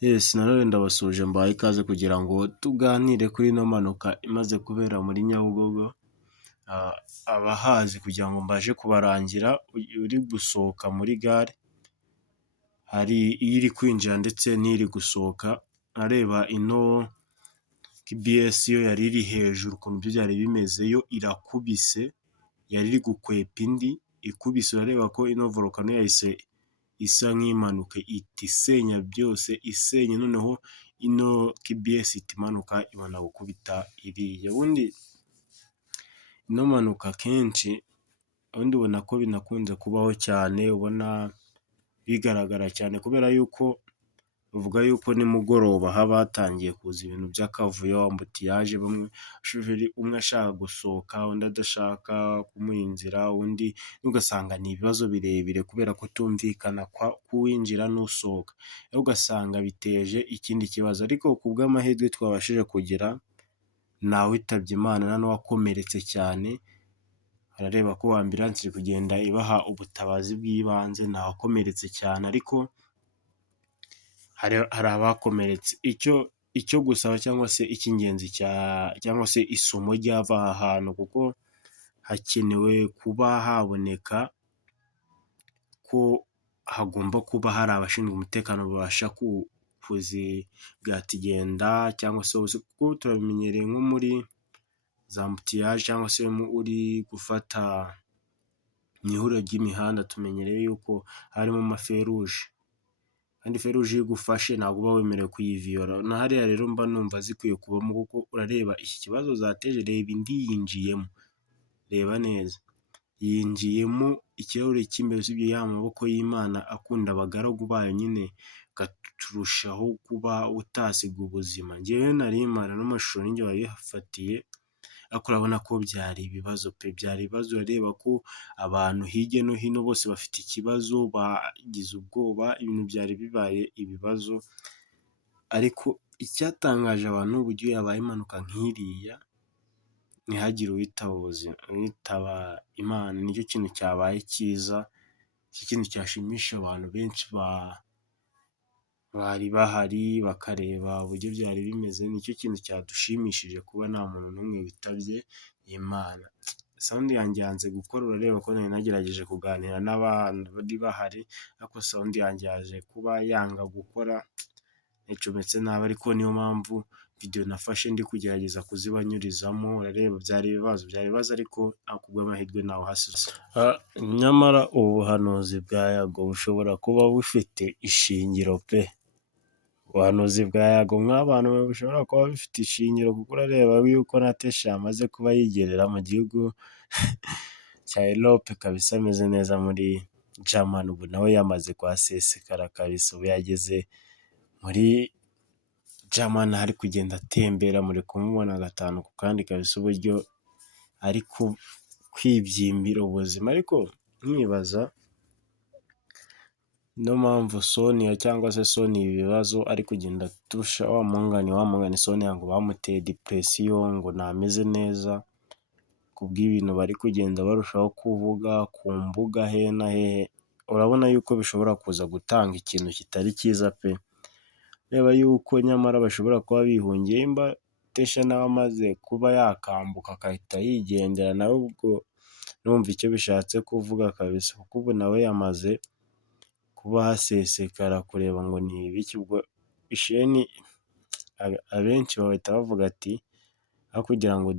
Yes, nanone ndabasuhuje mbahaye ikaze kugira ngo tuganire kuri ino mpanuka imaze kubera muri Nyabugogo, abahazi kugira ngo mbashe kubarangira, uri gusohoka muri gare, hari iri kwinjira ndetse n'iri gusohoka, areba ino KBS yo yari iri hejuru ukuntu byo byari bimeze, yo irakubise, yari iri gukwepa indi, ikubise urareba ko ino volcano yahise isa nk'impanuka ihita isenya byose, isenya noneho ino KBS ihita imanuka ibona gukubita iriya. Ubundi ino mpanuka kenshi ubundi ubona ko binakunze kubaho cyane, ubona bigaragara cyane kubera yuko bavuga yuko nimugoroba haba hatangiye kuza ibintu by'akavuyo, ambutiyaje, umwe ashaka gusohoka undi adashaka kumuha inzira, undi ugasanga ni ibibazo birebire kubera kutumvikana k'uwinjira n'usohoka, rero ugasanga biteje ikindi kibazo, ariko ku bw'amahirwe twabashije kugira ntawitabye Imana nta n'uwakomeretse cyane, arareba ko ambulance iri kugenda ibaha ubutabazi bw'ibanze, ntawakomeretse cyane ariko hari abakomeretse. Icyo gusaba cyangwa se icy'ingenzi cyangwa se isomo ryava aha hantu, kuko hakenewe kuba haboneka ko hagomba kuba hari abashinzwe umutekano babasha kuzigata cyangwa se kuko turabimenyereye nko muri za ambutiyaje cyangwa se uri gufata mu ihuriro ry'imihanda, tumenyereye yuko harimo amaferuje, kandi feruje iyo igufashe ntabwo uba wemerewe kuyiviyora, na hariya rero mba numva zikwiye kubamo, kuko urareba iki kibazo zateje, reba indi yinjiyemo, reba neza yinjiyemo ikirahure cy'imbere, usibye ya maboko y'Imana akunda abagaragu bayo nyine gaturushaho kuba utasiga ubuzima. Njyewe nari mpari n'amashusho ninjye wayifatiye, ariko urabona ko byari ibibazo pe, byari ibibazo, urareba ko abantu hirya no hino bose bafite ikibazo, bagize ubwoba, ibintu byari bibaye ibibazo, ariko icyatangaje abantu uburyo yabaye impanuka nk'iriya ntihagire uwitaba Imana, nicyo kintu cyabaye cyiza, icyo kintu cyashimisha abantu benshi bari bahari bakareba uburyo byari bimeze, nicyo kintu cyadushimishije kuba nta muntu n'umwe witabye Imana. Sound yanjye yanze gukora, urareba ko nari nagerageje kuganira n'abantu bari bahari, ariko sound yanjye yaje kuba yanga gukora, nicometse nabi, ariko niyo mpamvu video nafashe ndi kugerageza kuzibanyurizamo, urareba byari ibibazo ariko kubw'amahirwe ntawe uhasize. Nyamara ubu buhanuzi bwa Yago bushobora kuba bufite ishingiro pe, ubuhanuzi bwa Yago nk'abantu bushobora kuba bufite ishingiro, kuko urareba yuko na Tesha yamaze kuba yigerera mu gihugu cya Europe kabisa, ameze neza muri Germany, ubu nawe yamaze kuhasesekara kabisa, ubu yageze muri Germany ari kugenda atembera, muri kumubona gatanu ku kandi kabisa, uburyo ari kwibyimbira ubuzima, ariko nkibaza niyo mpamvu Sonia cyangwa se Sony ibibazo ari kugenda turusha wa mungani Sonia ngo bamuteye depression, ngo ntameze neza kubw'ibintu bari kugenda barushaho kuvuga ku mbuga he na hehe, urabona yuko bishobora kuza gutanga ikintu kitari cyiza pe, reba yuko nyamara bashobora kuba bihungiye, imba Tesha nawe amaze kuba yakambuka agahita yigendera, nawe ubwo numva icyo bishatse kuvuga kabisa, kuko ubu nawe yamaze kuba hasesekara, kureba ngo ni ibiki, ubwo isheni abenshi bahita bavuga ati aho kugira ngo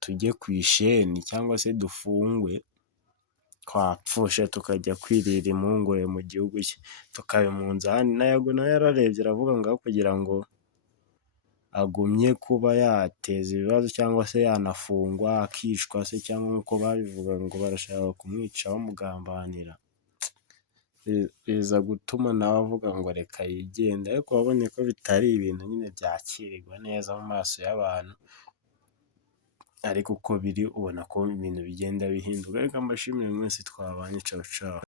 tujye ku isheni cyangwa se dufungwe, twapfusha tukajya kwirira impungure mu gihugu cye, tukabimunza ahandi. Na Yago nawe yararebye aravuga ngo aho kugira ngo agumye kuba yateza ibibazo cyangwa se yanafungwa akicwa se, cyangwa nk'uko babivuga ngo barashaka kumwica bamugambanira, biza gutuma nawe avuga ngo reka yigende, ariko wabonye ko bitari ibintu nyine byakirirwa neza mu maso y'abantu, ariko uko biri ubona ko ibintu bigenda bihinduka. Reka mbashimire mwese twabanye, ciao ciao.